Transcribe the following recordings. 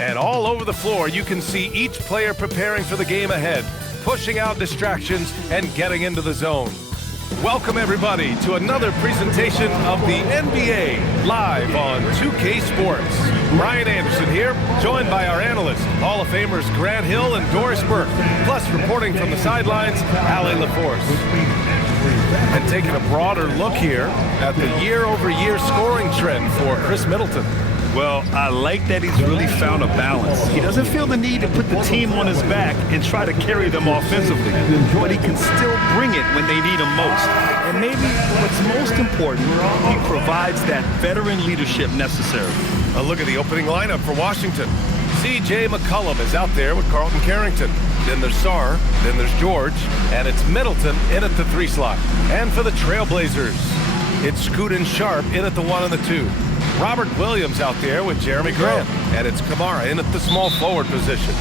And all over the floor, you can see each player preparing for the game ahead, pushing out distractions and getting into the zone. Welcome, everybody, to another presentation of the NBA live on 2K Sports. Brian Anderson here, joined by our analysts, Hall of Famers Grant Hill and Doris Burke, plus reporting from the sidelines, Allie LaForce. And taking a broader look here at the year-over-year scoring trend for Chris Middleton. Well, I like that he's really found a balance. He doesn't feel the need to put the team on his back and try to carry them offensively, but he can still bring it when they need him most. And maybe what's most important, he provides that veteran leadership necessary. A look at the opening lineup for Washington. C.J. McCollum is out there with Carlton Carrington. Then there's Sarr, then there's George, and it's Middleton in at the 3 slot. And for the Trailblazers, it's Scoot and Sharp in at the 1 and the 2. Robert Williams out there with Jeremy Grant, and it's Kamara in at the small forward position.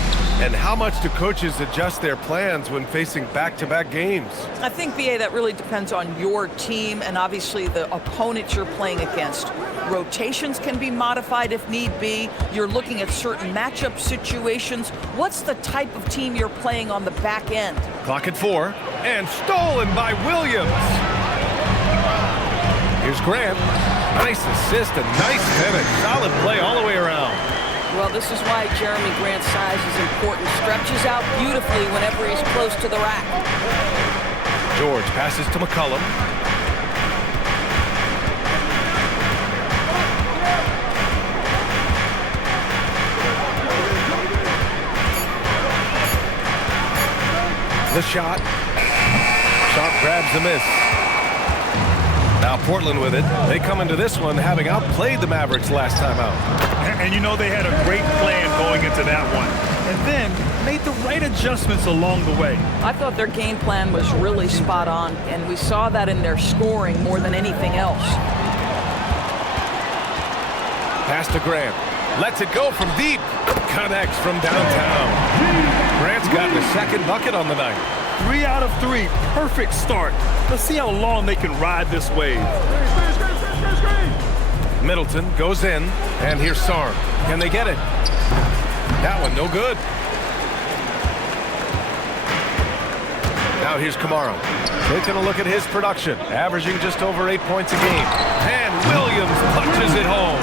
And how much do coaches adjust their plans when facing back-to-back games? I think, B.A., that really depends on your team and obviously the opponent you're playing against. Rotations can be modified if need be. You're looking at certain matchup situations. What's the type of team you're playing on the back end? Clock at 4, and stolen by Williams. Here's Grant. Nice assist and nice finish. Solid play all the way around. Well, this is why Jeremy Grant's size is important. Stretches out beautifully whenever he's close to the rack. George passes to McCollum. The shot. Sharp grabs the miss. Now Portland with it. They come into this one having outplayed the Mavericks last time out. And you know they had a great plan going into that one. And then made the right adjustments along the way. I thought their game plan was really spot on, and we saw that in their scoring more than anything else. Pass to Grant. Lets it go from deep. Connects from downtown. Grant's gotten a second bucket on the night. 3 out of 3. Perfect start. Let's see how long they can ride this wave. Middleton goes in, and here's Sarr. Can they get it? That one no good. Now here's Kamara. Taking a look at his production, averaging just over 8 points a game. And Williams punches it home.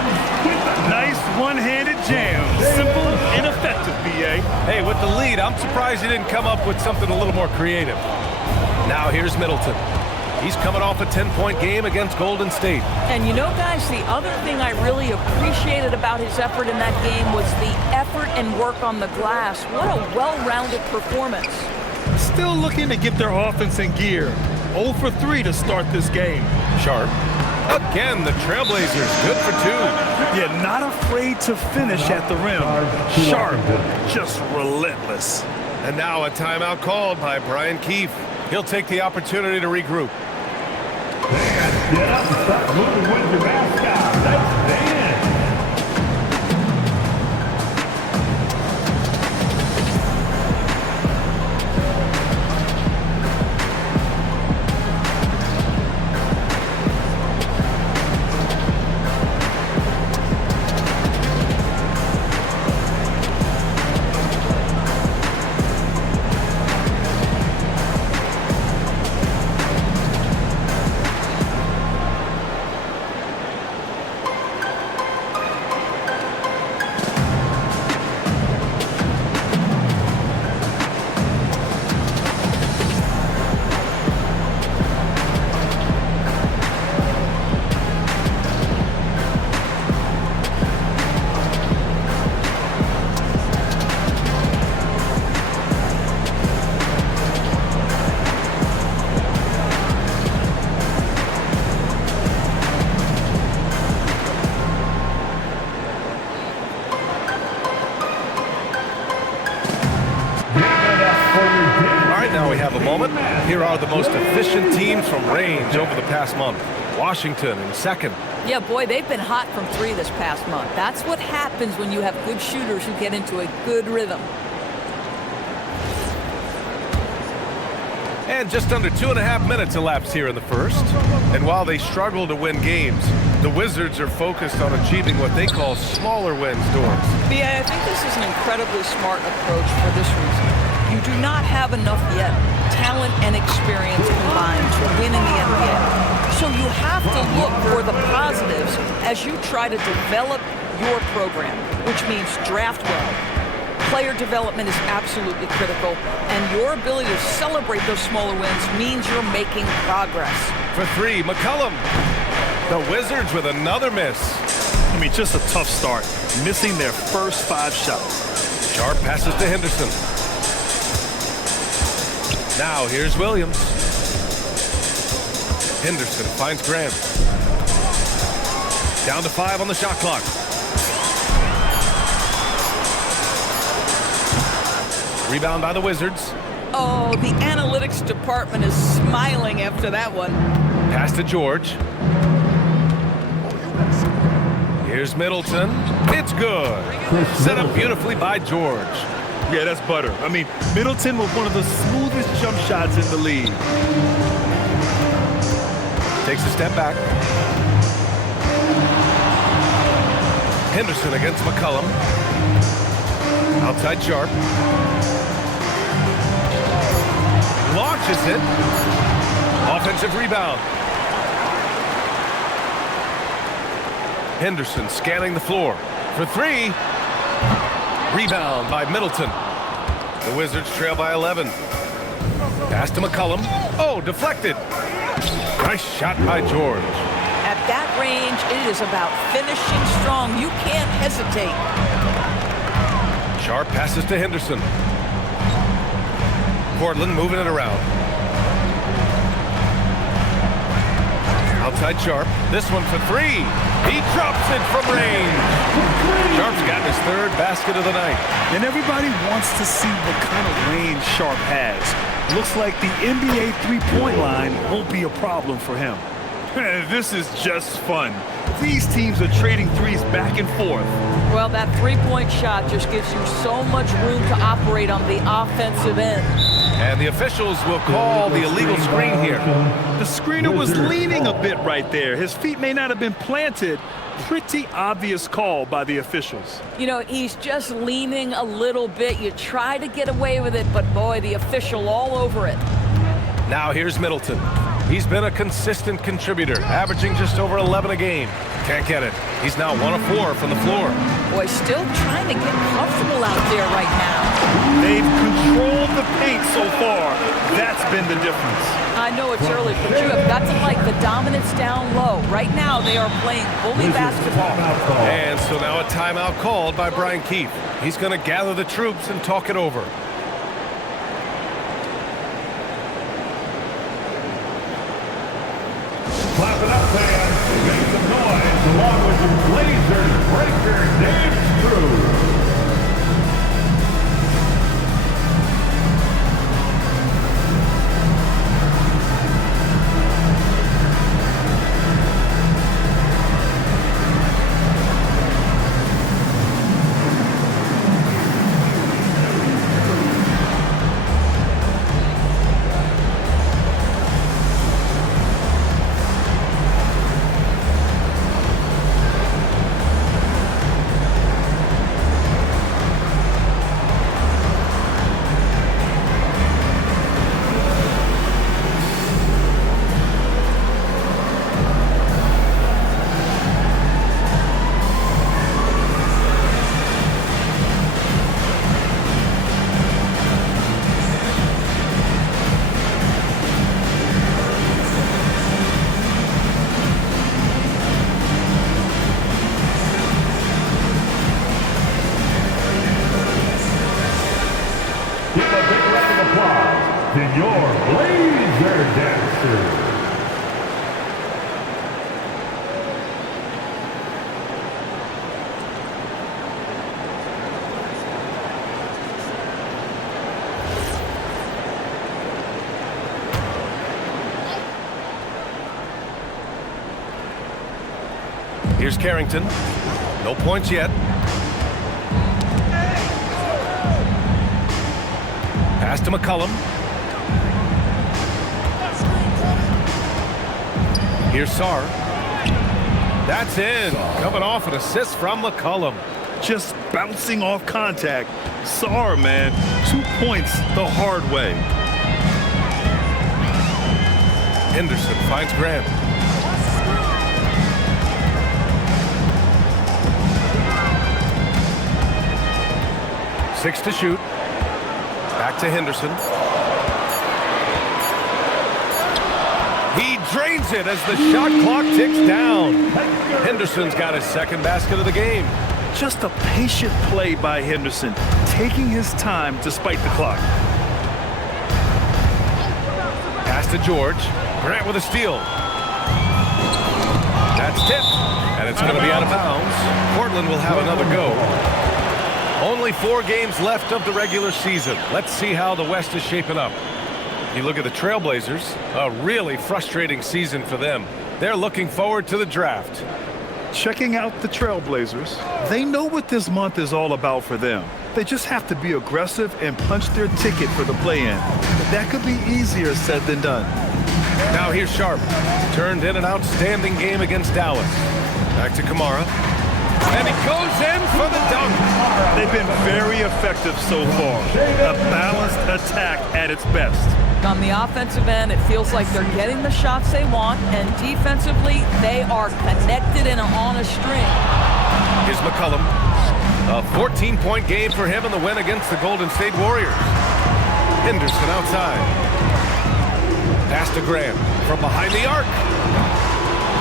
Nice one-handed jam. Simple and effective, B.A. Hey, with the lead, I'm surprised he didn't come up with something a little more creative. Now here's Middleton. He's coming off a 10-point game against Golden State. And you know, guys, the other thing I really appreciated about his effort in that game was the effort and work on the glass. What a well-rounded performance. Still looking to get their offense in gear. 0 for 3 to start this game. Sharp. Again, the Trailblazers, good for 2. Yeah, not afraid to finish at the rim. Sharp, just relentless. And now a timeout called by Brian Keefe. He'll take the opportunity to regroup. Get up and start moving with your mascot. Let's stay in. Now we have a moment. Here are the most efficient teams from range over the past month. Washington in second. Yeah, boy, they've been hot from 3 this past month. That's what happens when you have good shooters who get into a good rhythm. And just under 2.5 minutes elapsed here in the first. And while they struggle to win games, The Wizards are focused on achieving what they call smaller wins, Doors. Yeah, I think this is an incredibly smart approach for this reason. You do not have enough yet talent and experience combined to win in the NBA. So you have to look for the positives as you try to develop your program, which means draft well. Player development is absolutely critical, and your ability to celebrate those smaller wins means you're making progress. For three, McCollum. The Wizards with another miss. I mean, just a tough start, missing their first 5 shots. Sharp passes to Henderson. Now here's Williams. Henderson finds Grant. Down to 5 on the shot clock. Rebound by the Wizards. Oh, the analytics department is smiling after that one. Pass to George. Here's Middleton. It's good. Set up beautifully by George. Yeah, that's butter. I mean, Middleton was one of the smoothest jump shots in the league. Takes a step back. Henderson against McCollum. Outside Sharp. Launches it. Offensive rebound. Henderson scanning the floor for 3. Rebound by Middleton. The Wizards trail by 11. Pass to McCollum. Oh, deflected. Nice shot by George. At that range, it is about finishing strong. You can't hesitate. Sharp passes to Henderson. Portland moving it around. Outside Sharp. This one for 3. He drops it from range. Sharp's gotten his 3rd basket of the night. And everybody wants to see what kind of range Sharp has. Looks like the NBA three-point line won't be a problem for him. This is just fun. These teams are trading threes back and forth. Well, that three-point shot just gives you so much room to operate on the offensive end. And the officials will call the illegal screen here. The screener was leaning a bit right there. His feet may not have been planted. Pretty obvious call by the officials. You know, he's just leaning a little bit. You try to get away with it, but boy, the official all over it. Now here's Middleton. He's been a consistent contributor, averaging just over 11 a game. Can't get it. He's now 1 of 4 from the floor. Boy, still trying to get comfortable out there right now. They've controlled the paint so far. That's been the difference. I know it's early, but you have got to like the dominance down low. Right now, they are playing bully basketball. And so now a timeout called by Brian Keefe. He's going to gather the troops and talk it over. Clap it up, fans. Make some noise along with your Blazers breaker, Dave Drew. Give a big round of applause to your Blazer dancers. Here's Carrington. No points yet. Pass to McCollum. Here's Sarr. That's in. Coming off an assist from McCollum. Just bouncing off contact. Sorry, man. 2 points the hard way. Henderson finds Graham. Six to shoot. Back to Henderson. He drains it as the shot clock ticks down. Henderson's got his second basket of the game. Just a patient play by Henderson, taking his time despite the clock. Pass to George. Grant with a steal. That's tipped, and it's going to be out of bounds. Portland will have another go. Only 4 games left of the regular season. Let's see how the West is shaping up. You look at the Trailblazers, a really frustrating season for them. They're looking forward to the draft. Checking out the Trailblazers, they know what this month is all about for them. They just have to be aggressive and punch their ticket for the play-in. That could be easier said than done. Now here's Sharp. Turned in an outstanding game against Dallas. Back to Kamara. And he goes in for the dunk. They've been very effective so far. A balanced attack at its best. On the offensive end, it feels like they're getting the shots they want, and defensively, they are connected and on a string. Here's McCollum. A 14-point game for him in the win against the Golden State Warriors. Henderson outside. Pass to Graham from behind the arc.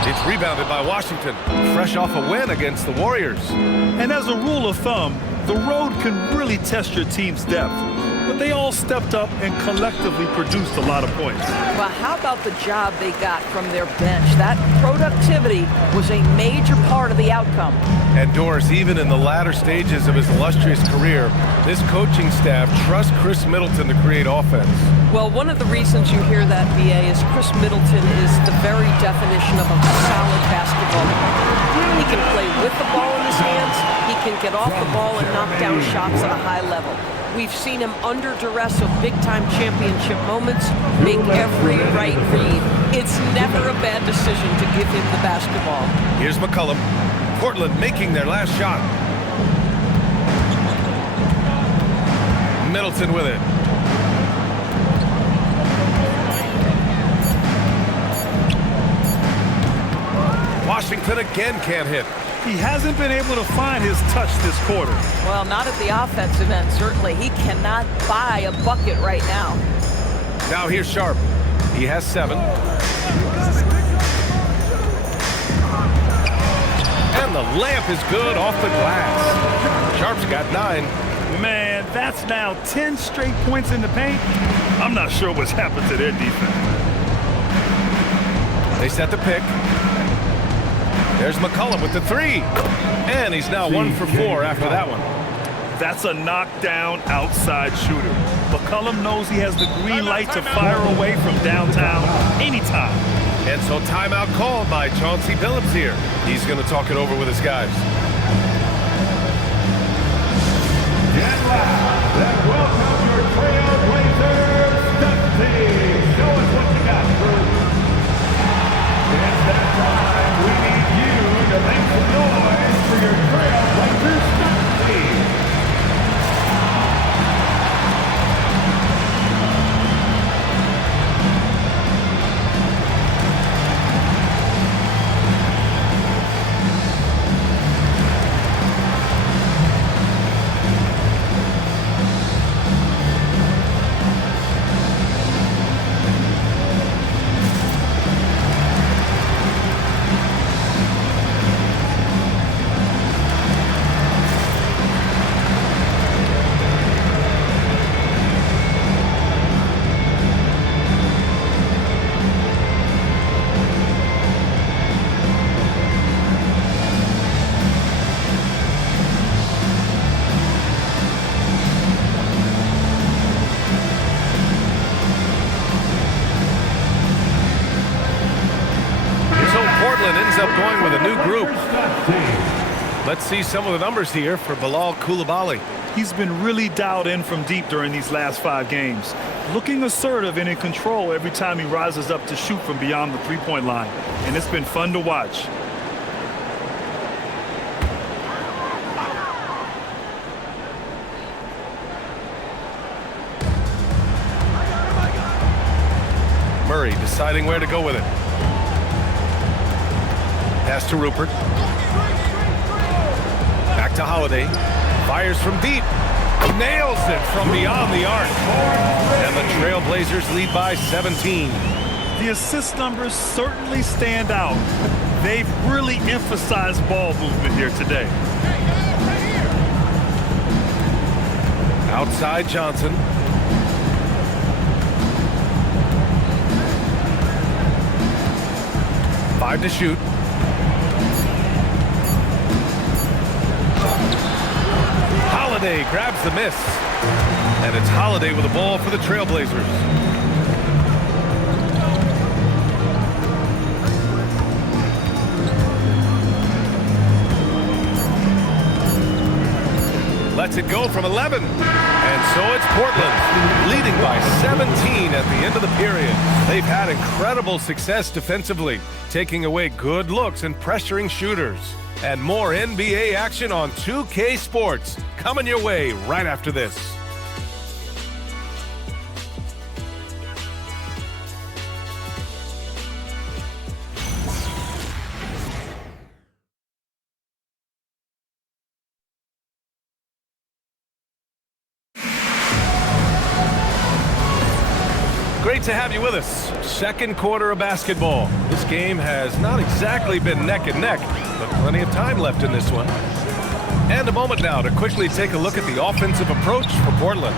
It's rebounded by Washington, fresh off a win against the Warriors. And as a rule of thumb, the road can really test your team's depth. But they all stepped up and collectively produced a lot of points. But how about the job they got from their bench? That productivity was a major part of the outcome. And Doris, even in the latter stages of his illustrious career, this coaching staff trusts Chris Middleton to create offense. Well, one of the reasons you hear that, BA, is Chris Middleton is the very definition of a solid basketball player. He can play with the ball in his hands. He can get off the ball and knock down shots at a high level. We've seen him under duress of big-time championship moments make every right read. It's never a bad decision to give him the basketball. Here's McCollum. Portland making their last shot. Middleton with it. Washington again can't hit. He hasn't been able to find his touch this quarter. Well, not at the offensive end, certainly. He cannot buy a bucket right now. Now here's Sharp. He has 7. And the layup is good off the glass. Sharp's got 9. Man, that's now 10 straight points in the paint. I'm not sure what's happened to their defense. They set the pick. There's McCollum with the 3. And he's now 1 for 4 after that one. That's a knockdown outside shooter. McCollum knows he has the green light to fire away from downtown anytime. And so timeout called by Chauncey Billups here. He's going to talk it over with his guys. Get loud and welcome your Trailblazers, Dusty. Show us what you got, Drew. It's that time. We need you to make some noise for your Trailblazers, Dusty. Ends up going with a new group. Let's see some of the numbers here for Bilal Coulibaly. He's been really dialed in from deep during these last 5 games. Looking assertive and in control every time he rises up to shoot from beyond the 3-point line. And it's been fun to watch. Murray deciding where to go with it. Pass to Rupert. Back to Holiday. Fires from deep. Nails it from beyond the arc. And the Trailblazers lead by 17. The assist numbers certainly stand out. They've really emphasized ball movement here today. Outside Johnson. Five to shoot. Holiday grabs the miss. And it's Holiday with the ball for the Trailblazers. Lets it go from 11. And so it's Portland, leading by 17 at the end of the period. They've had incredible success defensively, taking away good looks and pressuring shooters. And more NBA action on 2K Sports coming your way right after this. Great to have you with us. Second quarter of basketball. This game has not exactly been neck and neck, but plenty of time left in this one. And a moment now to quickly take a look at the offensive approach for Portland.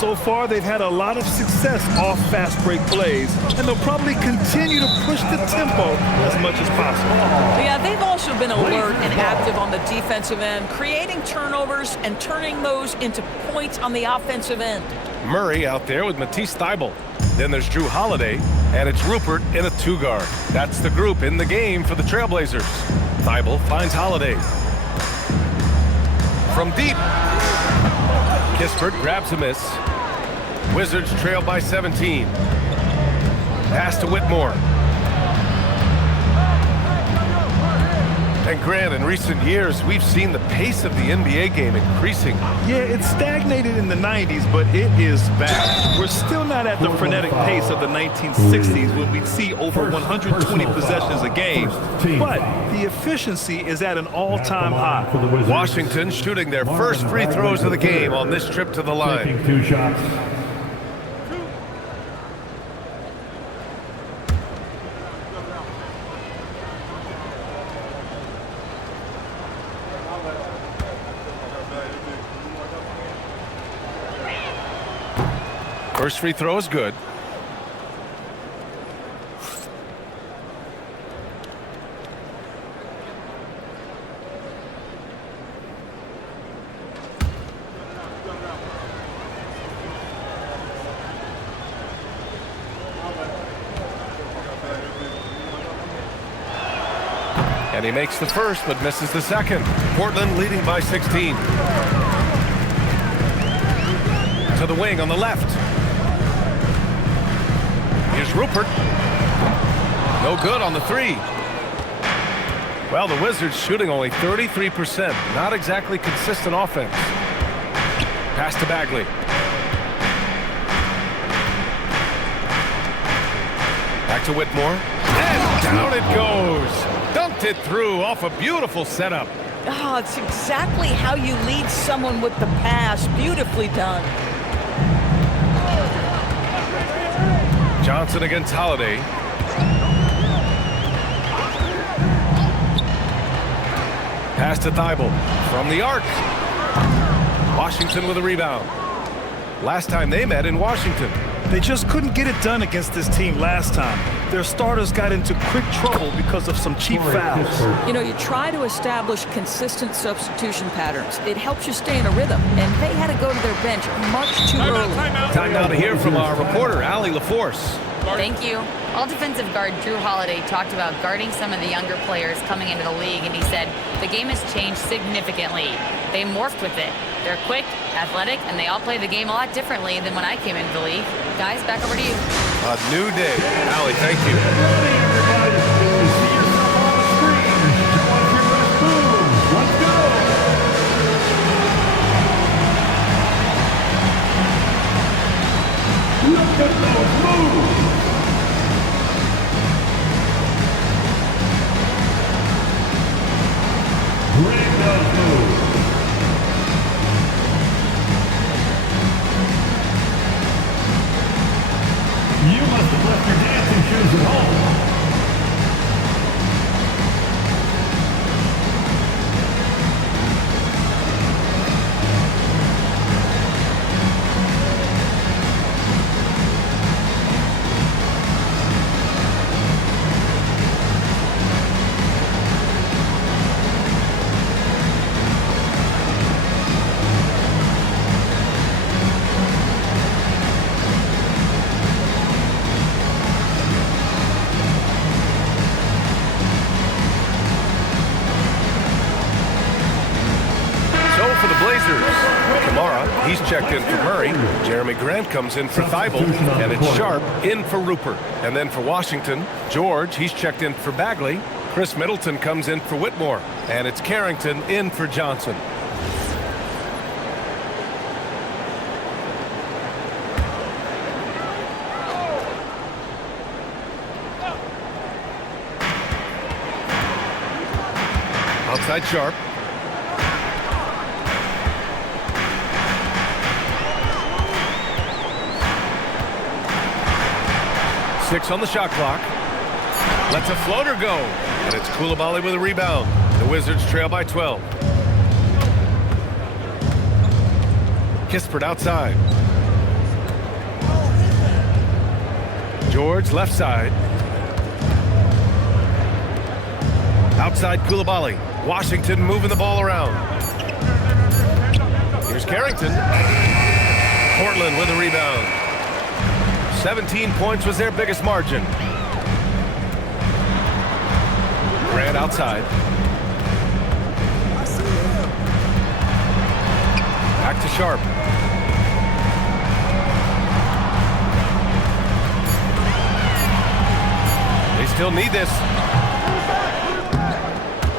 So far, they've had a lot of success off fast break plays, and they'll probably continue to push the tempo as much as possible. Yeah, they've also been alert and active on the defensive end, creating turnovers and turning those into points on the offensive end. Murray out there with Matisse Thybulle. Then there's Drew Holiday, and it's Rupert in a two-guard. That's the group in the game for the Trailblazers. Thybulle finds Holiday. From deep. Kispert grabs a miss. Wizards trail by 17. Pass to Whitmore. And Grant, in recent years, we've seen the pace of the NBA game increasing. Yeah, it stagnated in the 90s, but it is back. We're still not at the frenetic pace of the 1960s when we'd see over 120 possessions a game, but the efficiency is at an all-time high. Washington shooting their first free throws of the game on this trip to the line. 2 shots. First free throw is good. And he makes the first, but misses the second. Portland leading by 16. To the wing on the left. Here's Rupert. No good on the three. Well, the Wizards shooting only 33%. Not exactly consistent offense. Pass to Bagley. Back to Whitmore. And down it goes. Dunked it through off a beautiful setup. Oh, it's exactly how you lead someone with the pass. Beautifully done. Johnson against Holiday. Pass to Thybulle from the arc. Washington with a rebound. Last time they met in Washington. They just couldn't get it done against this team last time. Their starters got into quick trouble because of some cheap fouls. You know, you try to establish consistent substitution patterns. It helps you stay in a rhythm, and they had to go to their bench much too early. Time now to hear from our reporter, Allie LaForce. Thank you. All-defensive guard Drew Holiday talked about guarding some of the younger players coming into the league, and he said, the game has changed significantly. They morphed with it. They're quick, athletic, and they all play the game a lot differently than when I came into the league. Guys, back over to you. A new day. Allie, thank you. Ready, everybody. See yourself on the screen. Show us your best moves. Let's go. Look at those moves. Ring those moves. You must have left your dancing shoes at home. For the Blazers, Kamara, he's checked in for Murray. Jeremy Grant comes in for Thibault, and it's Sharp in for Rupert. And then for Washington, George, he's checked in for Bagley. Chris Middleton comes in for Whitmore, and it's Carrington in for Johnson. Outside Sharp. Six on the shot clock. Lets a floater go. And it's Coulibaly with a rebound. The Wizards trail by 12. Kispert outside. George left side. Outside Coulibaly. Washington moving the ball around. Here's Carrington. Portland with a rebound. 17 points was their biggest margin. Grant outside. Back to Sharp. They still need this.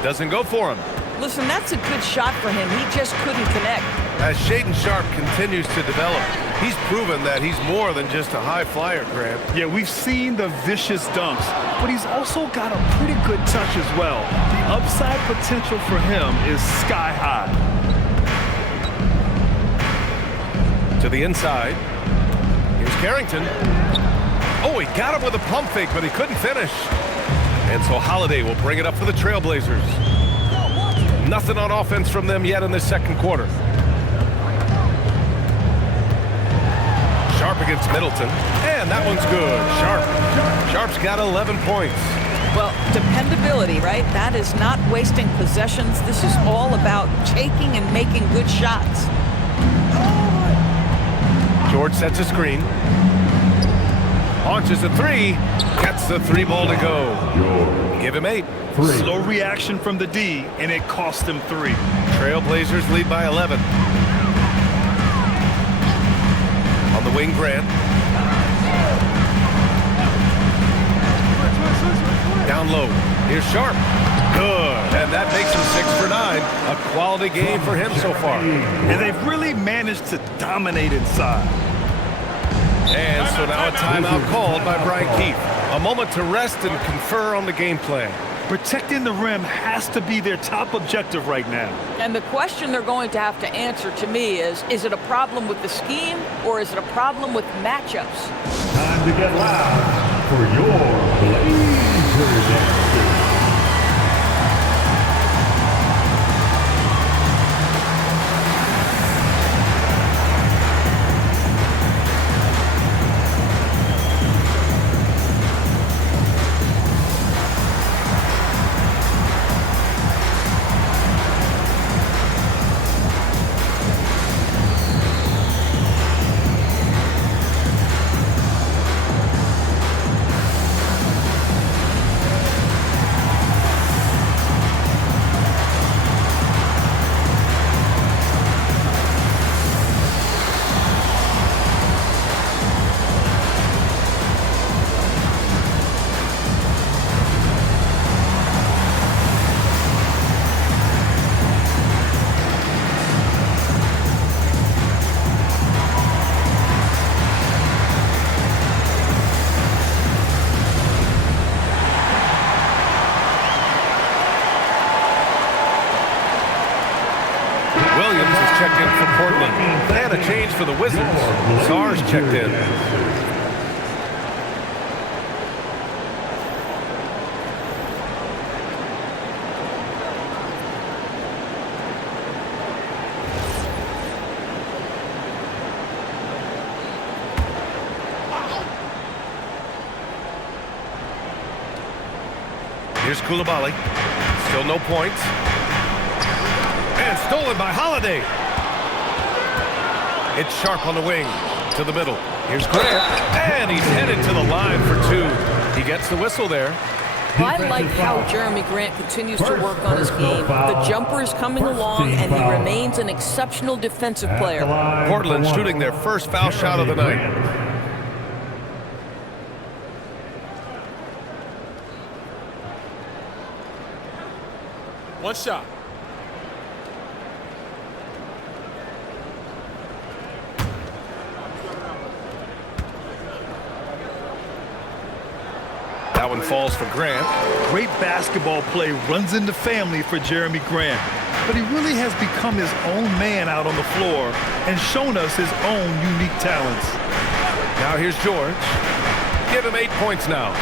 Doesn't go for him. Listen, that's a good shot for him. He just couldn't connect. As Shaedon Sharp continues to develop, he's proven that he's more than just a high flyer, Grant. Yeah, we've seen the vicious dunks, but he's also got a pretty good touch as well. The upside potential for him is sky high. To the inside. Here's Carrington. Oh, he got him with a pump fake, but he couldn't finish. And so Holiday will bring it up for the Trailblazers. Nothing on offense from them yet in the second quarter. Sharp against Middleton, and that one's good. Sharp's got 11 points. Well, dependability, right? That is not wasting possessions. This is all about taking and making good shots. George sets a screen. Launches a three. Gets the three ball to go. Give him 8. Slow reaction from the D, and it cost him 3. Trailblazers lead by 11. On the wing, Grant. Down low. Here's Sharp. Good. And that makes him 6 for 9. A quality game for him so far. And they've really managed to dominate inside. And so now a timeout called by Brian Keefe. A moment to rest and confer on the game plan. Protecting the rim has to be their top objective right now. And the question they're going to have to answer to me is it a problem with the scheme or is it a problem with matchups? Time to get loud for your Blazers. checked in for Portland. And a change for the Wizards. Sar's checked in. Here's Koulibaly. Still no points. And stolen by Holiday. It's Sharp on the wing. To the middle. Here's Grant. And he's headed to the line for two. He gets the whistle there. Well, I like how Jeremy Grant continues to work on his game. The jumper is coming along, and he remains an exceptional defensive player. Portland shooting their first foul shot of the night. One shot. That one falls for Grant. Great basketball play runs in the family for Jeremy Grant. But he really has become his own man out on the floor and shown us his own unique talents. Now here's George. Give him 8 points now.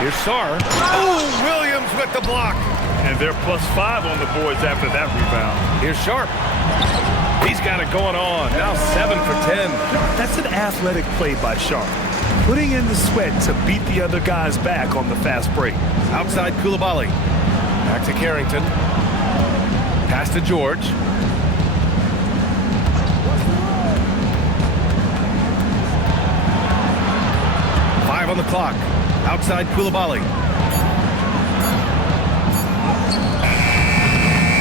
Here's Sar. Oh, Williams with the block. And they're +5 on the boards after that rebound. Here's Sharp. He's got it going on. Now 7 for 10. That's an athletic play by Sharp. Putting in the sweat to beat the other guys back on the fast break. Outside Koulibaly. Back to Carrington. Pass to George. Five on the clock. Outside Koulibaly.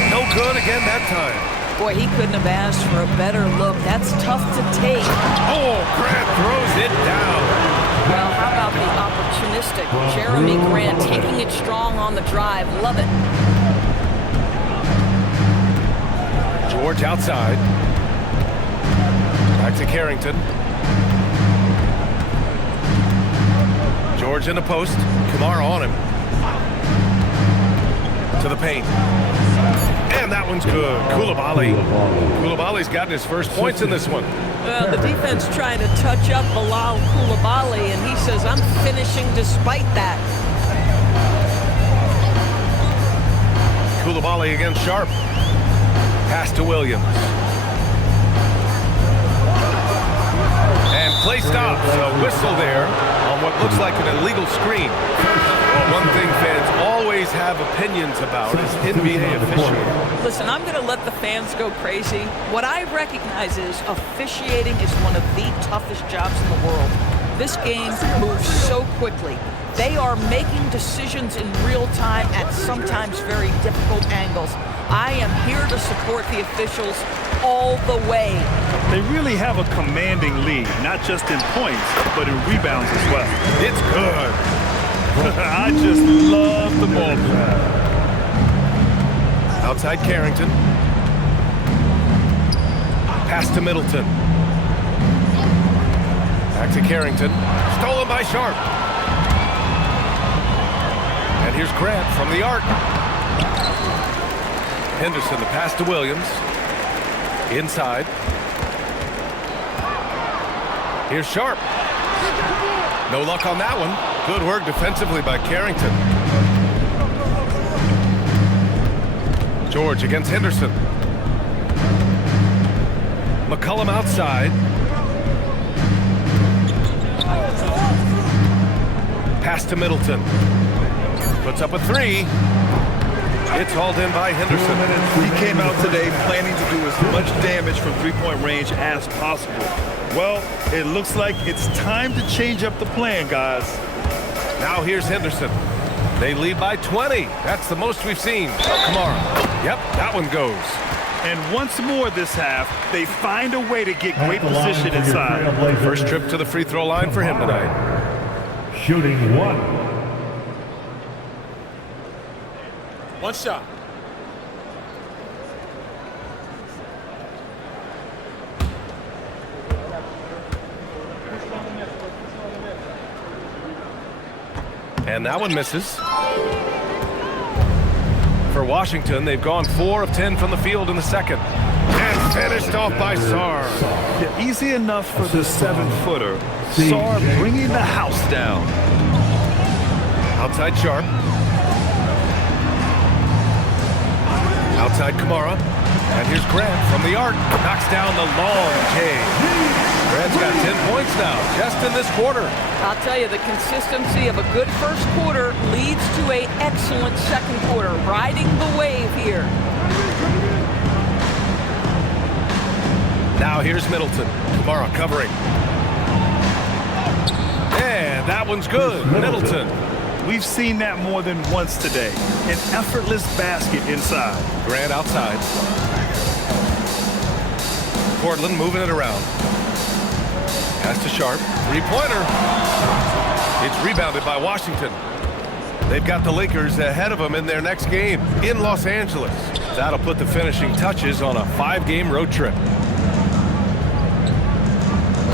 No good again that time. Boy, he couldn't have asked for a better look. That's tough to take. Oh, Grant throws it down. Well, how about the opportunistic Jeremy Grant taking it strong on the drive? Love it. George outside. Back to Carrington. George in the post. Kamara on him. To the paint. And that one's good. Koulibaly's gotten his first points in this one. Well, the defense trying to touch up Bilal Koulibaly, and he says, I'm finishing despite that. Koulibaly against Sharp. Pass to Williams. And play stops. A whistle there on what looks like an illegal screen. Well, one thing fans always have opinions about is NBA officiating. Listen, I'm going to let the fans go crazy. What I recognize is officiating is one of the toughest jobs in the world. This game moves so quickly. They are making decisions in real time at sometimes very difficult angles. I am here to support the officials all the way. They really have a commanding lead, not just in points, but in rebounds as well. It's good. I just love the ball. Outside Carrington. Pass to Middleton. Back to Carrington. Stolen by Sharp. And here's Grant from the arc. Henderson, the pass to Williams. Inside. Here's Sharp. No luck on that one. Good work defensively by Carrington. George against Henderson. McCollum outside. Pass to Middleton. Puts up a three. It's hauled in by Henderson. He came out today planning to do as much damage from three-point range as possible. Well, it looks like it's time to change up the plan, guys. Now here's Henderson. They lead by 20. That's the most we've seen. Kamara. Yep, that one goes. And once more this half, they find a way to get great position inside. First trip to the free throw line for him tonight. Shooting one. One shot. And that one misses. For Washington, they've gone 4 of 10 from the field in the second. And finished off by Sarr. Yeah, easy enough for the 7-footer. Sarr bringing the house down. Outside Sharp. Outside Kamara. And here's Grant from the arc. Knocks down the long K. Grant's got 10 points now, just in this quarter. I'll tell you, the consistency of a good first quarter leads to an excellent second quarter. Riding the wave here. Now here's Middleton. Kamara covering. And that one's good. Middleton. We've seen that more than once today. An effortless basket inside. Grant outside. Portland moving it around. Pass to Sharp. Three-pointer. It's rebounded by Washington. They've got the Lakers ahead of them in their next game in Los Angeles. That'll put the finishing touches on a 5-game road trip.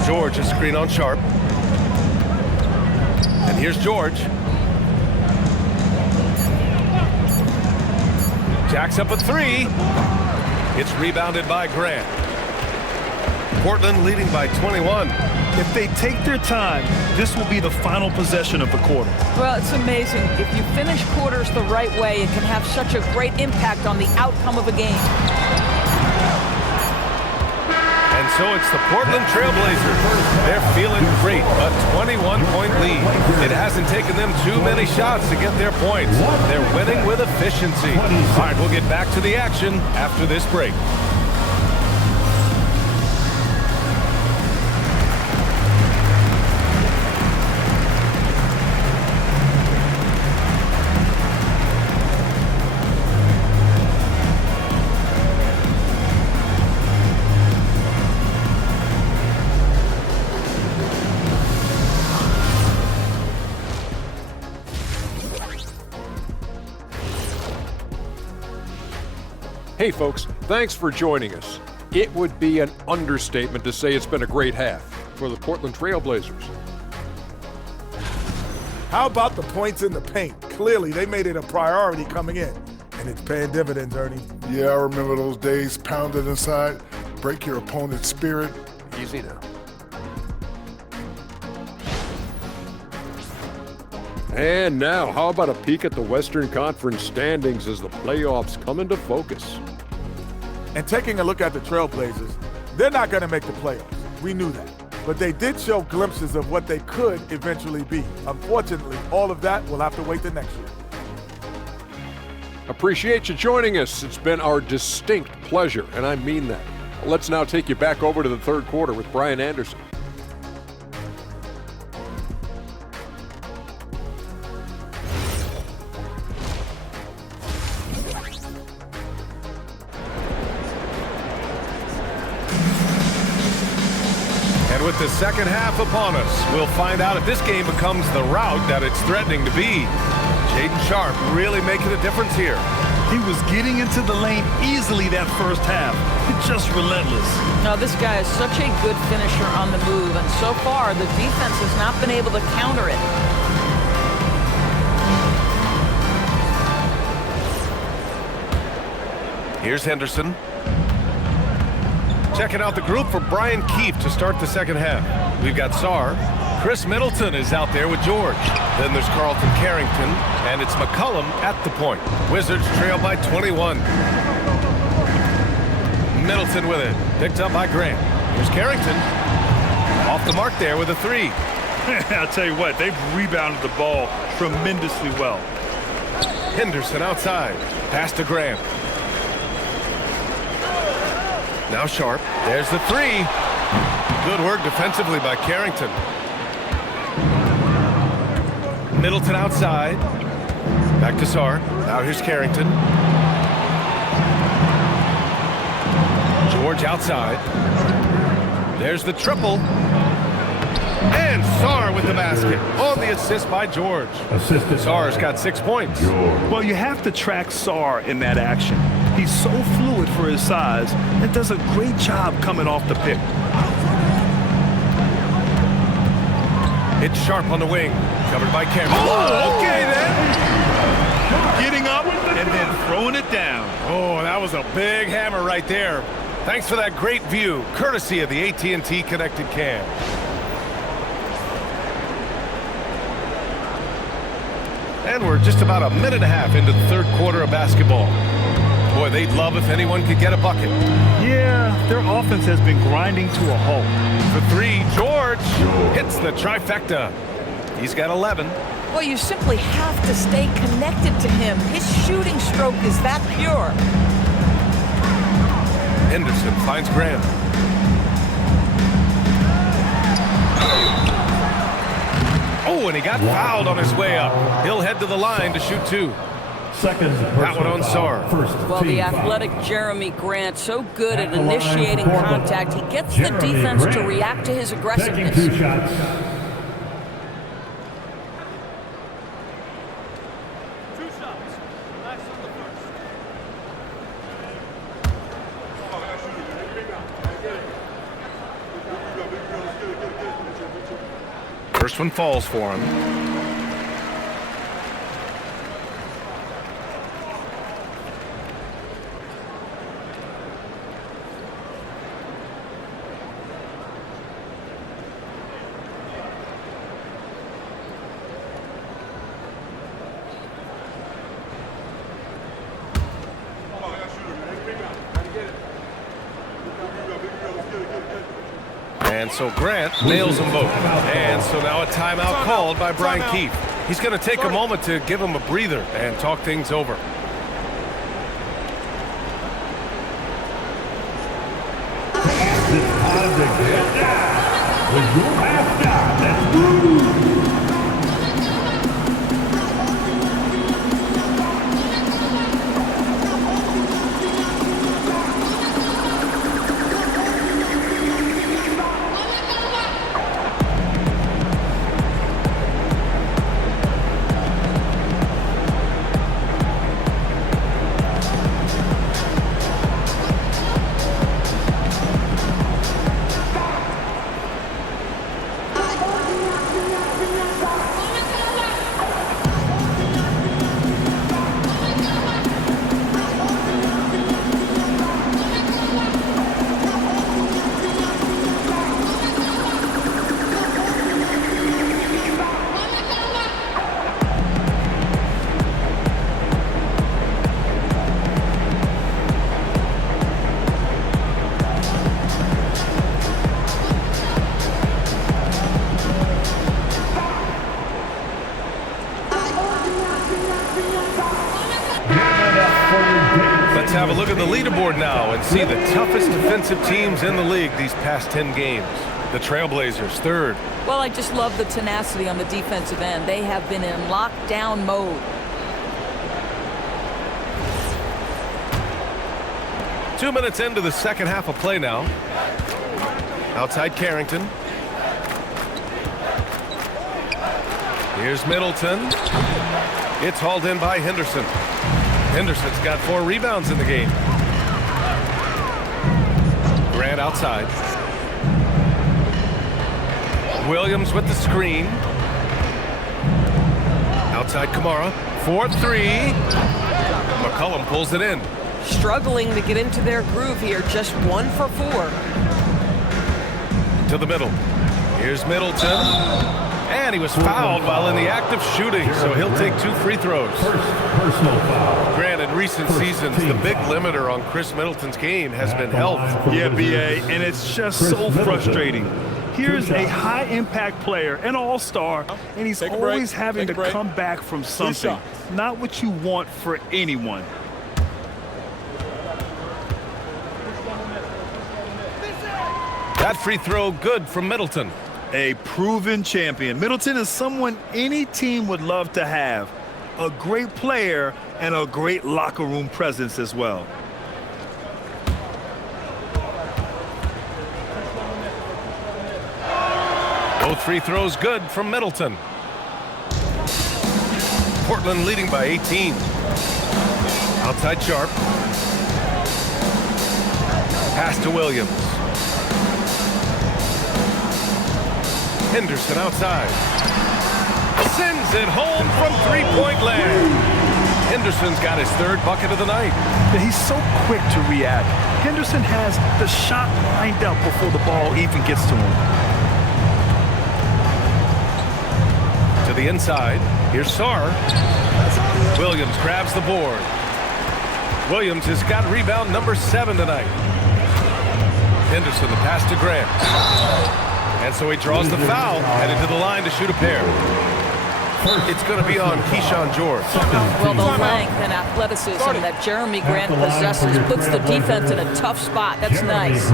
George, a screen on Sharp. And here's George. Jacks up a 3. It's rebounded by Grant. Portland leading by 21. If they take their time, this will be the final possession of the quarter. Well, it's amazing. If you finish quarters the right way, it can have such a great impact on the outcome of a game. And so it's the Portland Trailblazers. They're feeling great, a 21-point lead. It hasn't taken them too many shots to get their points. They're winning with efficiency. All right, we'll get back to the action after this break. Hey folks, thanks for joining us. It would be an understatement to say it's been a great half for the Portland Trailblazers. How about the points in the paint? Clearly, they made it a priority coming in, and it's paying dividends, Ernie. Yeah, I remember those days pounded inside. Break your opponent's spirit. Easy now. And now, how about a peek at the Western Conference standings as the playoffs come into focus? And taking a look at the Trailblazers, they're not going to make the playoffs. We knew that. But they did show glimpses of what they could eventually be. Unfortunately, all of that will have to wait till next year. Appreciate you joining us. It's been our distinct pleasure, and I mean that. Let's now take you back over to the third quarter with Brian Anderson. With the second half upon us, we'll find out if this game becomes the rout that it's threatening to be. Jayson Sharp really making a difference here. He was getting into the lane easily that first half. Just relentless. No, this guy is such a good finisher on the move, and so far the defense has not been able to counter it. Here's Henderson. Checking out the group for Brian Keefe to start the second half. We've got Sarr. Chris Middleton is out there with George. Then there's Carlton Carrington, and it's McCollum at the point. Wizards trail by 21. Middleton with it. Picked up by Grant. Here's Carrington. Off the mark there with a 3. I'll tell you what, they've rebounded the ball tremendously well. Henderson outside. Pass to Grant. Now Sharp. There's the 3. Good work defensively by Carrington. Middleton outside. Back to Sarr. Now here's Carrington. George outside. There's the triple. And Sarr with the basket. On the assist by George. Sarr's got 6 points. Well, you have to track Sarr in that action. He's so fluid for his size and does a great job coming off the pick. It's Sharp on the wing. Covered by Cameron. Oh, okay then. Getting up and then throwing throwing it down. Oh, that was a big hammer right there. Thanks for that great view, courtesy of the AT&T Connected Cam. And we're just about a minute and a half into the third quarter of basketball. Boy, they'd love if anyone could get a bucket. Yeah, their offense has been grinding to a halt. For three, George hits the trifecta. He's got 11. Well, you simply have to stay connected to him. His shooting stroke is that pure. Henderson finds Grant. Oh, and he got fouled on his way up. He'll head to the line to shoot two. Second, that one on Sar. Well, the athletic Jeremy Grant, so good at initiating contact. He gets the defense to react to his aggressiveness. Taking 2 shots. First one falls for him. And so Grant nails them both. And so now a timeout called by Brian Keefe. He's going to take a moment to give him a breather and talk things over. It's time to get down with your mascot. Let's move. Let's have a look at the leaderboard now and see the toughest defensive teams in the league these past 10 games. The Trailblazers, third. Well, I just love the tenacity on the defensive end. They have been in lockdown mode. Two minutes into the second half of play now. Outside Carrington. Here's Middleton. It's hauled in by Henderson. Henderson's got 4 rebounds in the game. Grant outside. Williams with the screen. Outside Kamara. 4-3. McCollum pulls it in. Struggling to get into their groove here. Just 1 for 4. To the middle. Here's Middleton. And he was fouled while in the act of shooting, so he'll take 2 free throws. First personal foul. Granted, in recent seasons, the big limiter on Chris Middleton's game has been health. Yeah, B.A., and it's just so frustrating. Here's a high-impact player, an all-star, and he's always having to come back from something. Not what you want for anyone. That free throw good from Middleton. A proven champion. Middleton is someone any team would love to have. A great player and a great locker room presence as well. Both free throws good from Middleton. Portland leading by 18. Outside Sharp. Pass to Williams. Henderson outside. Sends it home from three-point land. Henderson Henderson's got his third bucket of the night. Yeah, he's so quick to react. Henderson has the shot lined up before the ball even gets to him. To the inside. Here's Sarr. Williams grabs the board. Williams has got rebound number 7 tonight. Henderson, the pass to Grant. And so he draws the foul, headed to the line to shoot a pair. It's going to be on Keyshawn George. Well, the length and athleticism that Jeremy Grant possesses puts the defense in a tough spot. That's nice.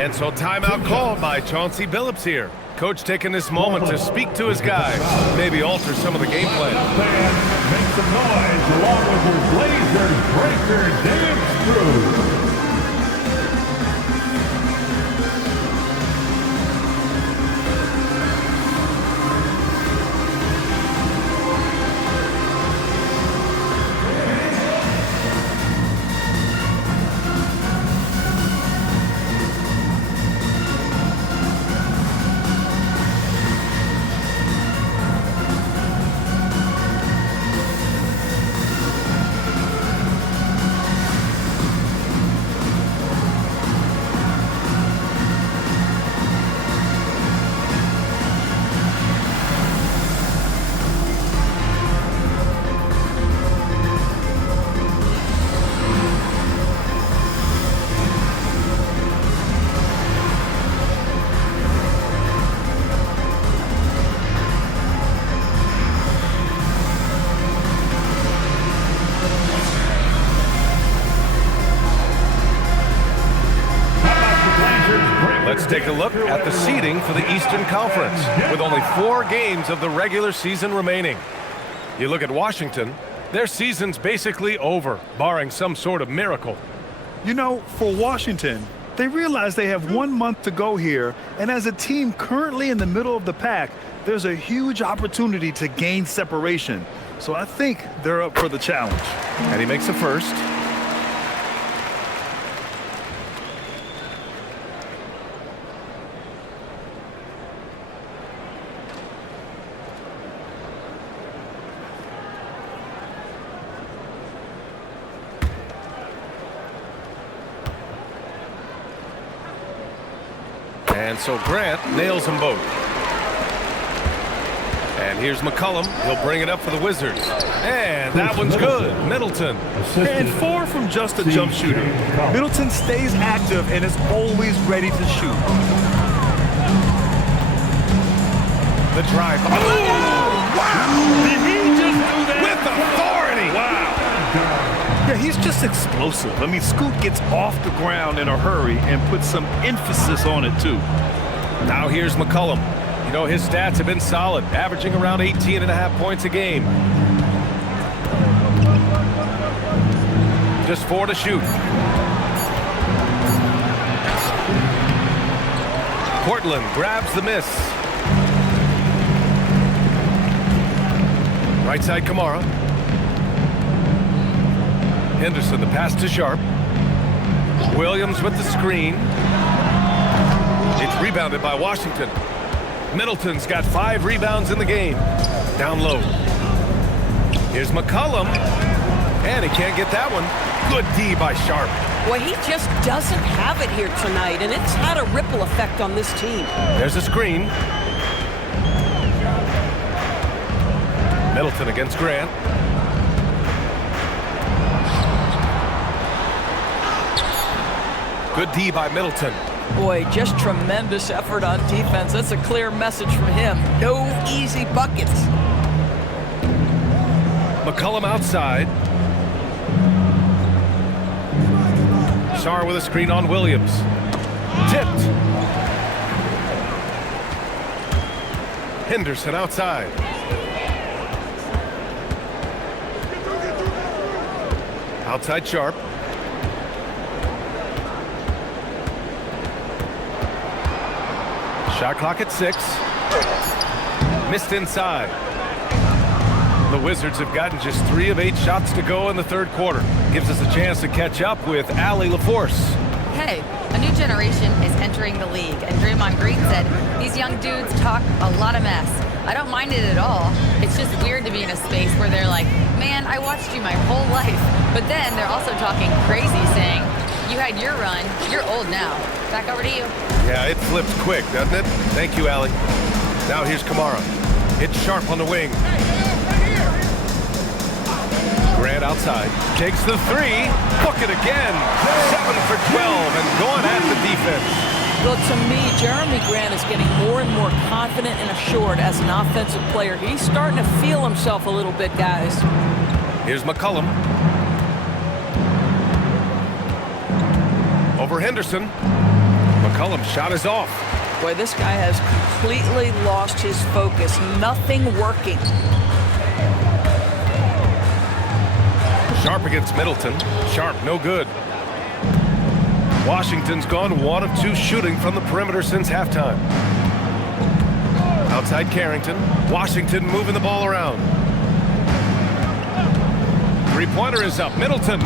And so timeout called by Chauncey Billups here. Coach taking this moment to speak to his guys, maybe alter some of the game plan. Make some noise along with your Blazers breaker dance crew. Let's take a look at the seeding for the Eastern Conference, with only 4 games of the regular season remaining. You look at Washington, their season's basically over, barring some sort of miracle. You know, for Washington, they realize they have 1 month to go here, and as a team currently in the middle of the pack, there's a huge opportunity to gain separation. So I think they're up for the challenge. And he makes the first. And so Grant nails them both. And here's McCollum. He'll bring it up for the Wizards. And that one's good. Middleton. And far from just a jump shooter, Middleton stays active and is always ready to shoot. The drive. Oh, wow! Did he just do that? With authority! Wow. Yeah, he's just explosive. I mean, Scoot gets off the ground in a hurry and puts some emphasis on it, too. Now here's McCollum. You know, his stats have been solid, averaging around 18.5 points a game. Just 4 to shoot. Portland grabs the miss. Right side, Kamara. Henderson, the pass to Sharp. Williams with the screen. It's rebounded by Washington. Middleton's got 5 rebounds in the game. Down low. Here's McCollum. And he can't get that one. Good D by Sharp. Boy, he just doesn't have it here tonight, and it's had a ripple effect on this team. There's a screen. Middleton against Grant. Good D by Middleton. Boy, just tremendous effort on defense. That's a clear message from him. No easy buckets. McCollum outside. Sarr with a screen on Williams. Tipped. Henderson outside. Outside Sharp. Shot clock at 6. Missed inside. The Wizards have gotten just 3 of 8 shots to go in the third quarter. Gives us a chance to catch up with Allie LaForce. Hey, a new generation is entering the league, and Draymond Green said, these young dudes talk a lot of mess. I don't mind it at all. It's just weird to be in a space where they're like, man, I watched you my whole life. But then they're also talking crazy, saying, you had your run, you're old now. Back over to you. Yeah, it flips quick, doesn't it? Thank you, Allie. Now here's Kamara. It's Sharp on the wing. Grant outside. Takes the three. Book it again. 7 for 12 and going at the defense. Well, to me, Jeremy Grant is getting more and more confident and assured as an offensive player. He's starting to feel himself a little bit, guys. Here's McCollum. Over Henderson. McCollum's shot is off. Boy, this guy has completely lost his focus. Nothing working. Sharp against Middleton. Sharp, no good. Washington's gone 1 of 2 shooting from the perimeter since halftime. Outside Carrington. Washington moving the ball around. Three-pointer is up. Middleton.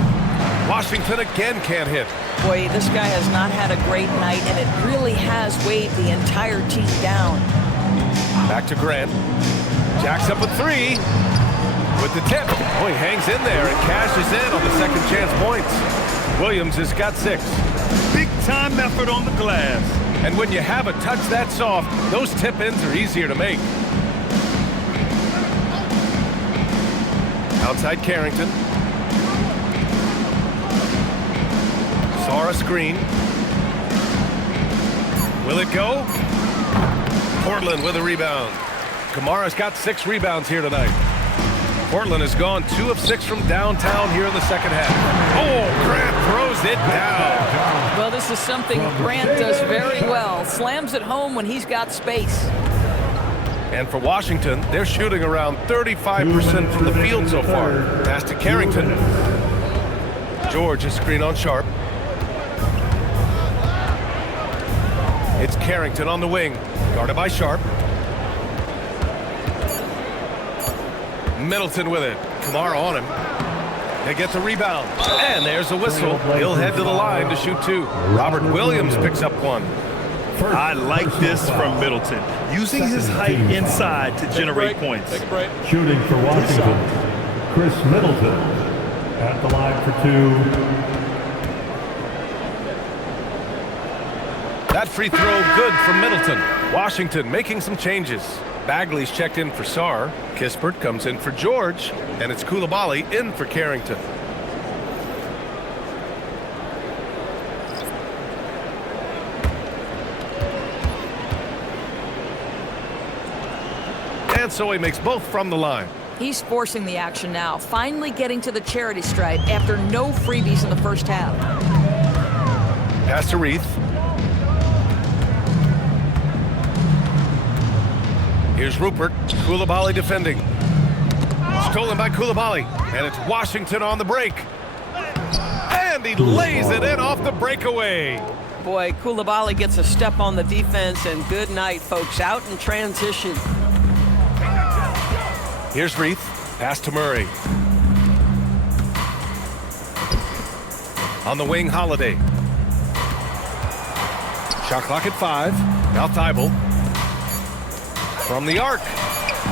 Washington again can't hit. Boy, this guy has not had a great night, and it really has weighed the entire team down. Back to Grant. Jacks up a 3. With the tip. Oh, he hangs in there and cashes in on the second chance points. Williams has got 6. Big time effort on the glass. And when you have a touch that soft, those tip-ins are easier to make. Outside Carrington. Saw a screen. Will it go? Portland with a rebound. Kamara's got 6 rebounds here tonight. Portland has gone 2 of 6 from downtown here in the second half. Oh, Grant throws it down. Well, this is something Grant does very well. Slams it home when he's got space. And for Washington, they're shooting around 35% from the field so far. Pass to Carrington. George is screen on Sharp. It's Carrington on the wing, guarded by Sharp. Middleton with it. Kamara on him. They get the rebound. And there's a whistle. He'll head to the line to shoot 2. Robert Williams picks up 1. I like this from Middleton. Using his height inside to generate points. Shooting for Washington, Chris Middleton at the line for 2. That free throw good from Middleton. Washington making some changes. Bagley's checked in for Sarr. Kispert comes in for George. And it's Coulibaly in for Carrington. And so he makes both from the line. He's forcing the action now, finally getting to the charity stripe after no freebies in the first half. Pass to Reith. Here's Rupert. Coulibaly defending. Stolen by Coulibaly. And it's Washington on the break. And he lays it in off the breakaway. Boy, Coulibaly gets a step on the defense, and good night, folks. Out in transition. Here's Reith. Pass to Murray. On the wing, Holiday. Shot clock at 5. Now Thibault. From the arc.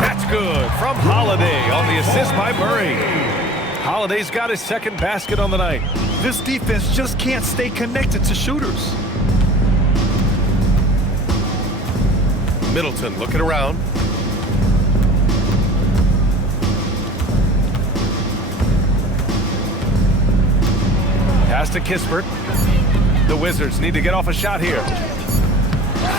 That's good. From Holiday on the assist by Murray. Holiday's got his second basket on the night. This defense just can't stay connected to shooters. Middleton looking around. Pass to Kispert. The Wizards need to get off a shot here.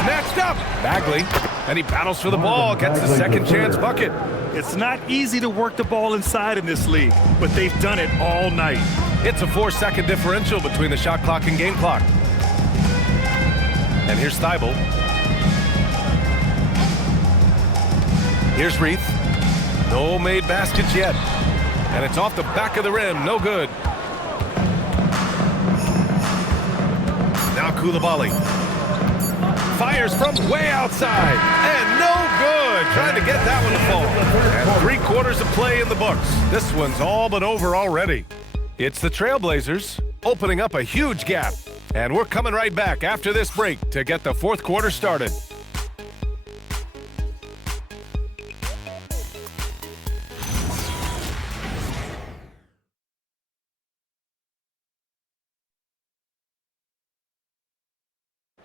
Snatched up. Bagley. And he battles for the ball. Gets the second chance bucket. It's not easy to work the ball inside in this league, but they've done it all night. It's a 4-second differential between the shot clock and game clock. And here's Thibault. Here's Reith. No made baskets yet. And it's off the back of the rim. No good. Now Coulibaly. Fires from way outside. And no good. Trying to get that one to fall. And 3/4 of play in the books. This one's all but over already. It's the Trailblazers opening up a huge gap. And we're coming right back after this break to get the 4th quarter started.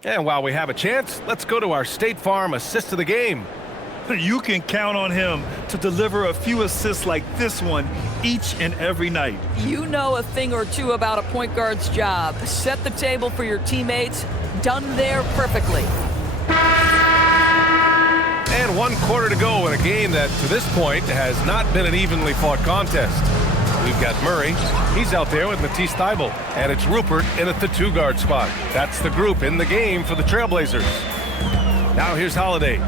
And while we have a chance, let's go to our State Farm assist of the game. You can count on him to deliver a few assists like this one each and every night. You know a thing or two about a point guard's job. Set the table for your teammates. Done there perfectly. And 1 quarter to go in a game that, to this point, has not been an evenly fought contest. We've got Murray. He's out there with Matisse Thybulle. And it's Rupert in at the 2-guard spot. That's the group in the game for the Trailblazers. Now here's Holiday.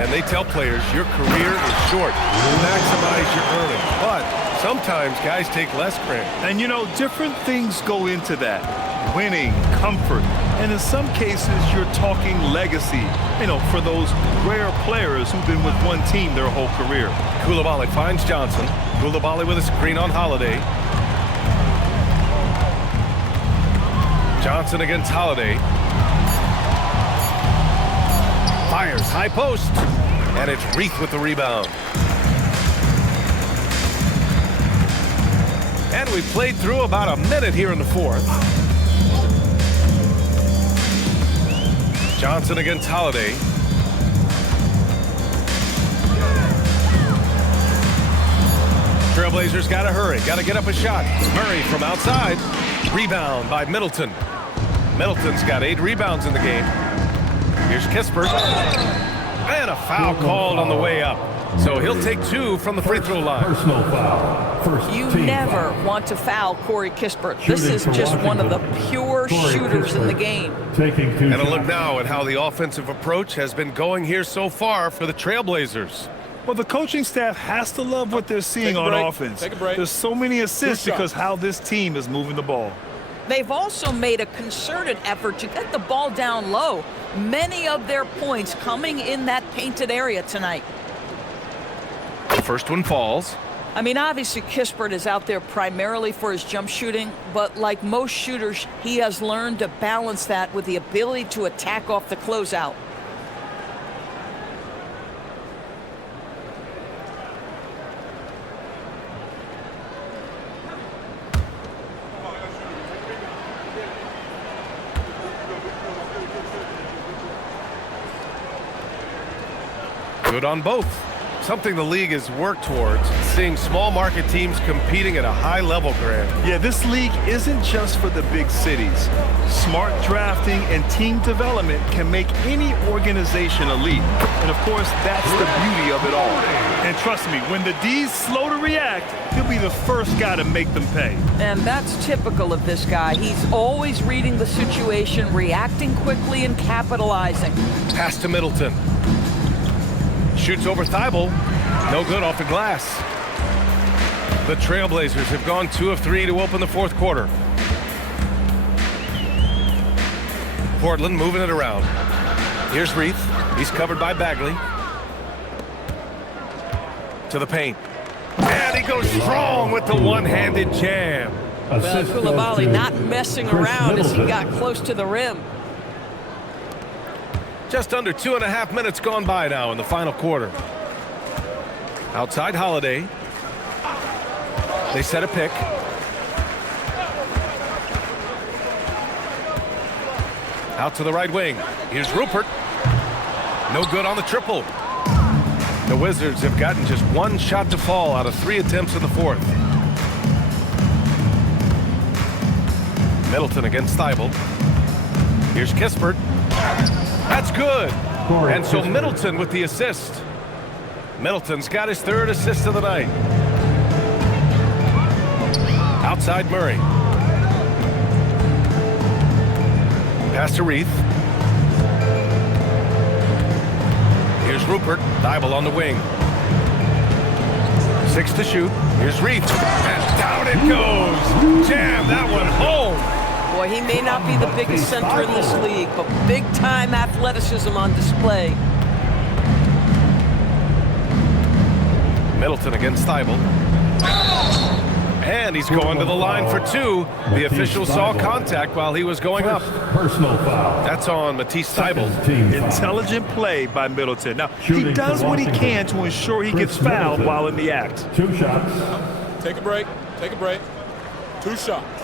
And they tell players your career is short. Maximize your earnings. But sometimes guys take less credit. And you know, different things go into that. Winning, comfort, and in some cases, you're talking legacy. You know, for those rare players who've been with one team their whole career. Coulibaly finds Johnson. Coulibaly with a screen on Holiday. Johnson against Holiday. Fires high post. And it's Reith with the rebound. And we played through about a minute here in the fourth. Johnson against Holiday. Trailblazers got to hurry. Got to get up a shot. Murray from outside. Rebound by Middleton. Middleton's got 8 rebounds in the game. Here's Kispert. And a foul called on the way up. So he'll take 2 from the free throw line. Personal foul. You never want to foul Corey Kispert. This is just one of the pure shooters in the game. Taking 2 And a look now at how the offensive approach has been going here so far for the Trailblazers. Well, the coaching staff has to love what they're seeing on offense. Take a break. There's so many assists because how this team is moving the ball. They've also made a concerted effort to get the ball down low. Many of their points coming in that painted area tonight. The first one falls. I mean, obviously, Kispert is out there primarily for his jump shooting, but like most shooters, he has learned to balance that with the ability to attack off the closeout. Good on both. Something the league has worked towards, seeing small market teams competing at a high level, Grant. Yeah, this league isn't just for the big cities. Smart drafting and team development can make any organization elite. And of course, that's the beauty of it all. And trust me, when the D's slow to react, he'll be the first guy to make them pay. And that's typical of this guy. He's always reading the situation, reacting quickly and capitalizing. Pass to Middleton. Shoots over Thybulle. No good off the glass. The Trailblazers have gone 2 of 3 to open the fourth quarter. Portland moving it around. Here's Reith. He's covered by Bagley. To the paint. And he goes strong with the one-handed jam. Well, Coulibaly not messing around as he got close to the rim. Just under 2.5 minutes gone by now in the final quarter. Outside Holiday. They set a pick. Out to the right wing. Here's Rupert. No good on the triple. The Wizards have gotten just 1 shot to fall out of 3 attempts in the fourth. Middleton against Thybulle. Here's Kispert. That's good. And so Middleton with the assist. Middleton's got his 3rd assist of the night. Outside Murray. Pass to Reith. Here's Rupert. Thybulle on the wing. 6 to shoot. Here's Reith. And down it goes. Jam that one home. Boy, he may not be the biggest center in this league, but big-time athleticism on display. Middleton against Thybulle. And he's going to the line for 2. The official saw contact while he was going up. Personal foul. That's on Matisse Thybulle. Intelligent play by Middleton. Now, he does what he can to ensure he gets fouled while in the act. 2 shots. Take a break. Take a break. 2 shots.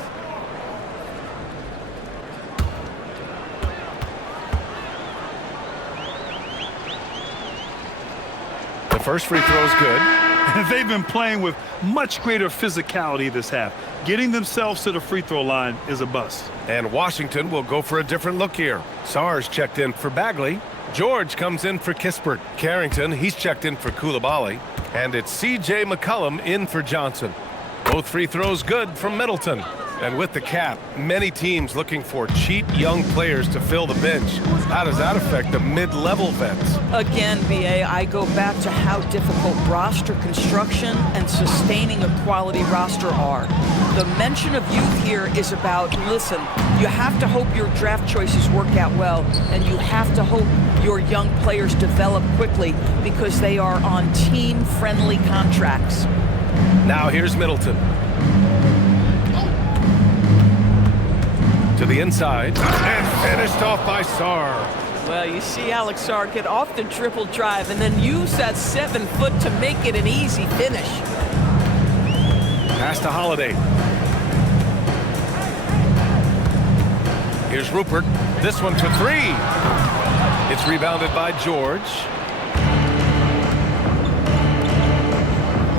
First free throw is good. They've been playing with much greater physicality this half. Getting themselves to the free throw line is a bust. And Washington will go for a different look here. Sars checked in for Bagley. George comes in for Kispert. Carrington, he's checked in for Coulibaly. And it's C.J. McCollum in for Johnson. Both free throws good from Middleton. And with the cap, many teams looking for cheap young players to fill the bench. How does that affect the mid-level vets? Again, BA, I go back to how difficult roster construction and sustaining a quality roster are. The mention of youth here is about, listen, you have to hope your draft choices work out well, and you have to hope your young players develop quickly because they are on team-friendly contracts. Now here's Middleton. To the inside, and finished off by Sar. Well, you see Alex Sar get off the dribble drive and then use that 7 foot to make it an easy finish. Pass to Holiday. Here's Rupert. This one to 3. It's rebounded by George.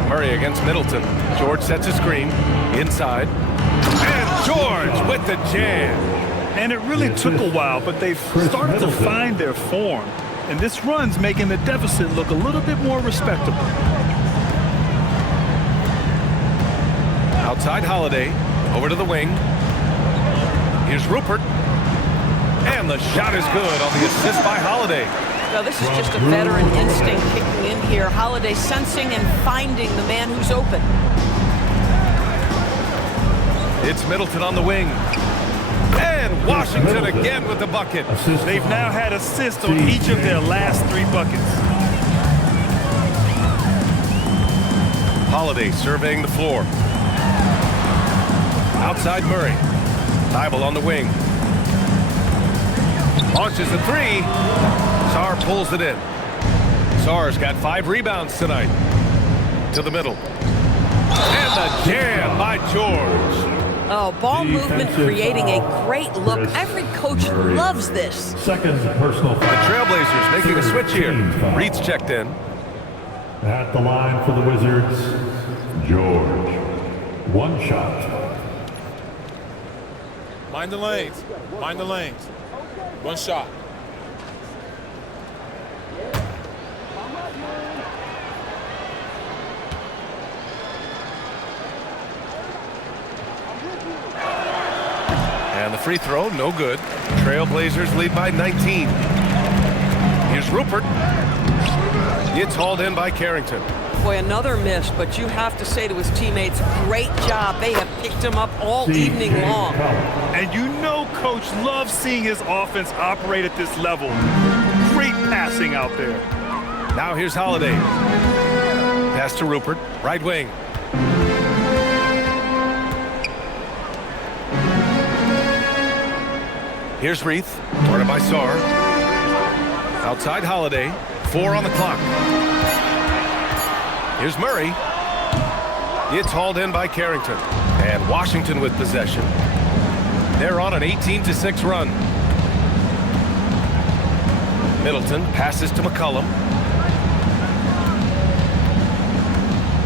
Murray against Middleton. George sets a screen. Inside. And George with the jam. And it really took a while, but they've started to find their form. And this run's making the deficit look a little bit more respectable. Outside Holiday. Over to the wing. Here's Rupert. And the shot is good on the assist by Holiday. Now, this is just a veteran instinct kicking in here. Holiday sensing and finding the man who's open. It's Middleton on the wing. And Washington again with the bucket. They've now had assists on each of their last 3 buckets. Holiday surveying the floor. Outside Murray. Thibault on the wing. Launches the 3. Sar pulls it in. Sar's got 5 rebounds tonight. To the middle. And the jam by George. Oh, ball movement creating a great look. Every coach loves this. Second personal foul. The Trailblazers making a switch here. Reed's checked in. At the line for the Wizards, George. 1 shot. Mind the lanes. Mind the lanes. 1 shot. And the free throw, no good. Trailblazers lead by 19. Here's Rupert. It's hauled in by Carrington. Boy, another miss, but you have to say to his teammates, great job. They have picked him up all evening long. And you know Coach loves seeing his offense operate at this level. Great passing out there. Now here's Holiday. Pass to Rupert, right wing. Here's Reith, guarded by Sar. Outside Holiday, 4 on the clock. Here's Murray. It's hauled in by Carrington. And Washington with possession. They're on an 18-6 run. Middleton passes to McCollum.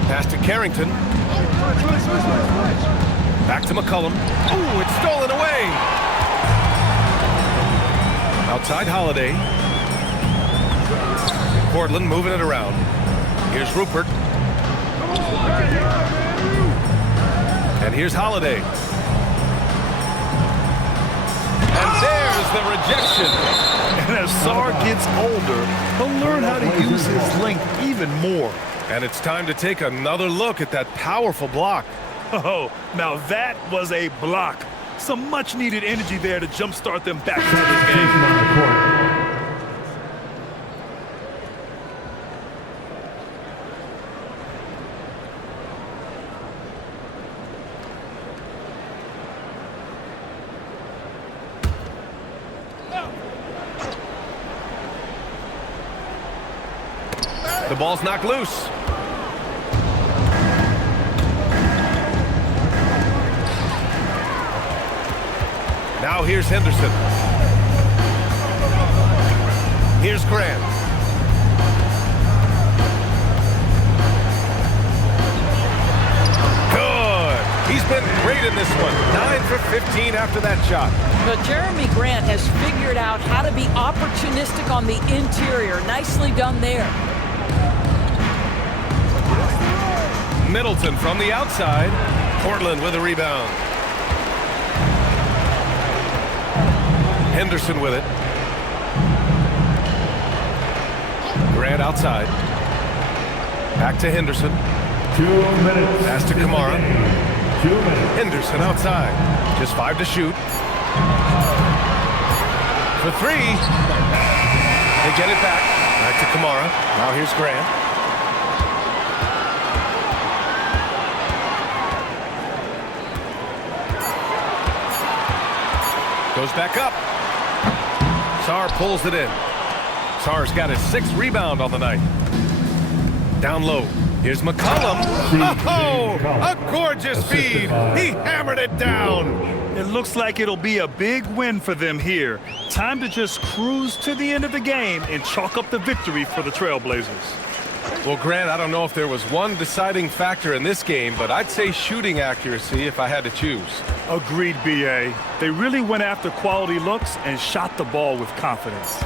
Pass to Carrington. Back to McCollum. Ooh, it's stolen away. Outside Holiday. Portland moving it around. Here's Rupert. And here's Holiday. And there's the rejection. And as Sar gets older, he'll learn how to use his length even more. And it's time to take another look at that powerful block. Oh, now that was a block. Some much-needed energy there to jumpstart them back into this game. The ball's knocked loose. Now here's Henderson. Here's Grant. He's been great in this one. 9 for 15 after that shot. But Jeremy Grant has figured out how to be opportunistic on the interior. Nicely done there. Middleton from the outside. Portland with a rebound. Henderson with it. Grant outside. Back to Henderson. 2 minutes. Pass to Kamara. 2 minutes. Henderson outside. Just 5 to shoot. For 3. They get it back. Back to Kamara. Now here's Grant. Goes back up. Sarr pulls it in. Sarr's got his 6th rebound on the night. Down low. Here's McCollum. Oh, a gorgeous feed. He hammered it down. It looks like it'll be a big win for them here. Time to just cruise to the end of the game and chalk up the victory for the Trailblazers. Well, Grant, I don't know if there was one deciding factor in this game, but I'd say shooting accuracy if I had to choose. Agreed, B.A. They really went after quality looks and shot the ball with confidence.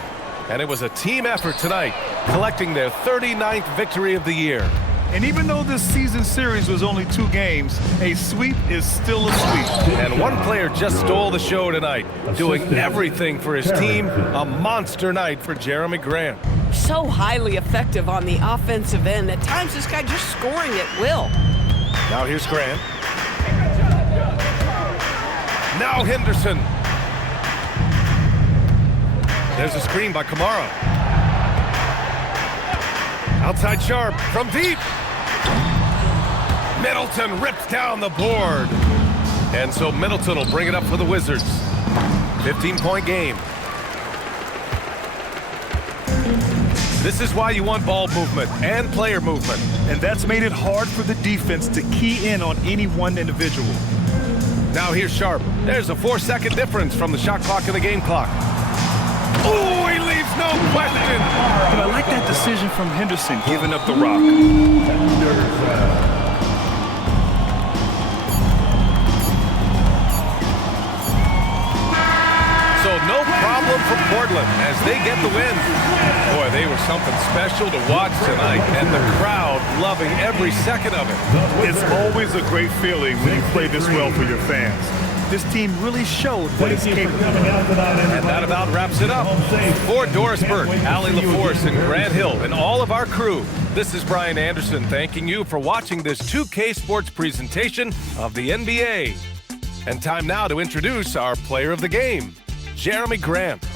And it was a team effort tonight, collecting their 39th victory of the year. And even though this season series was only 2 games, a sweep is still a sweep. And one player just stole the show tonight, doing everything for his team. A monster night for Jeremy Grant. So highly effective on the offensive end. At times, this guy just scoring at will. Now here's Grant. Now Henderson. There's a screen by Kamara. Outside Sharp from deep. Middleton rips down the board. And so Middleton will bring it up for the Wizards. 15-point game. This is why you want ball movement and player movement. And that's made it hard for the defense to key in on any one individual. Now here's Sharp. There's a 4-second difference from the shot clock and the game clock. Oh, he leaves no question. But I like that decision from Henderson, giving up the rock. So no problem for Portland as they get the win. Boy, they were something special to watch tonight, and the crowd loving every second of it. It's always a great feeling when you play this well for your fans. This team really showed what it's capable of. And that about wraps it up. For Doris Burke, Allie LaForce, and Grant Hill, and all of our crew, this is Brian Anderson thanking you for watching this 2K Sports presentation of the NBA. And time now to introduce our player of the game, Jeremy Grant.